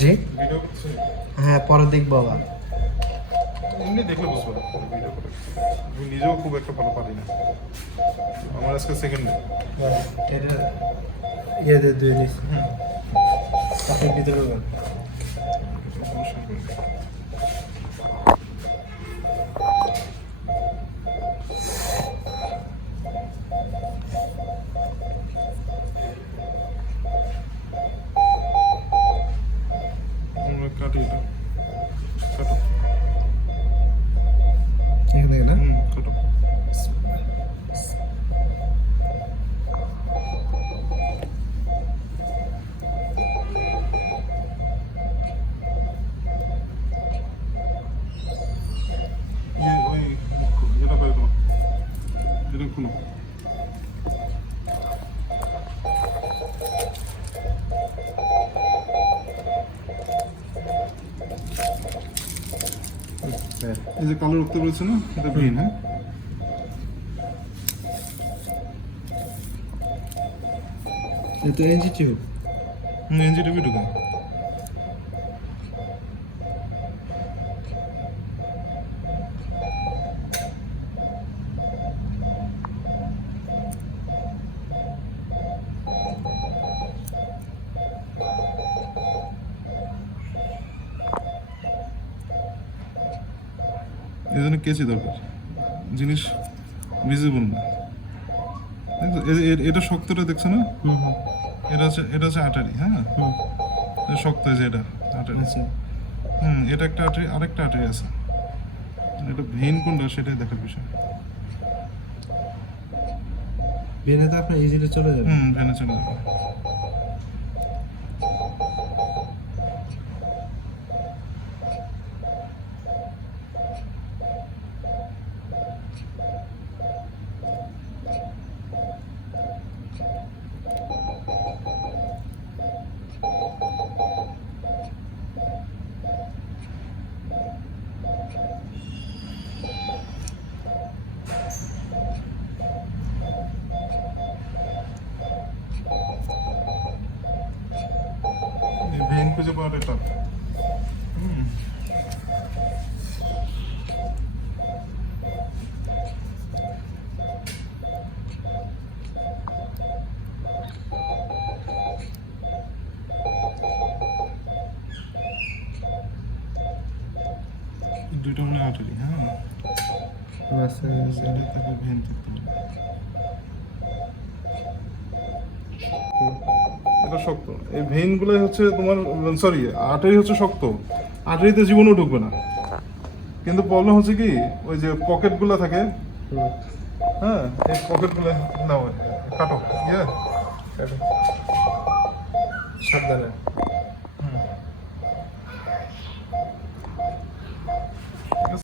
জি হ্যাঁ, পরে দেখবো আবার। এমনি দেখলে বুঝবো না ভিডিও করে। আমি নিজেও খুব একটা ভালো পারি না, আমার আজকে সেকেন্ড ডে। এটা ইয়ে দিয়ে ধুয়ে দিস, তাকে ভিতরে দেবেন। কাটি এটা, কাটো। এখান থেকে না? কাটো। ওই এটা বাইর করো, এটা খুলো। এই যে কালো রক্ত রয়েছে না, এটা ভেইন। হ্যাঁ, এটা এনজি টিউব। এনজিটিভি ঢুকে। এই জন্য কেচি দরকার, জিনিস ভিজিবল না। এটা শক্তটা দেখছো না, এটা হচ্ছে আটারি। হ্যাঁ, এটা শক্ত, যে এটা আটারি। আচ্ছা, এটা একটা আটারি, আরেকটা আটারি আছে। এটা ভেইন কোনটা সেটাই দেখার বিষয়। বিয়েতে আপনার ইজিলি চলে যাবে। ভেনে চলে যাবে। ভেইন খুঁজে পাওয়াটা টাফ। দুইটা মনে আটারি। হ্যাঁ, আচ্ছা, এটা থেকে ভেইন থাকতে পারে। এটা শক্ত, এই ভেইনগুলো হচ্ছে তোমার, সরি, আর্টারি হচ্ছে শক্ত। আর্টারিতে জীবনও ঢুকবে না, কিন্তু প্রবলেম হচ্ছে কি, ওই যে পকেটগুলো থাকে। হ্যাঁ, এই পকেটগুলো নাও, কাটো। ইয়ে, সাবধানে।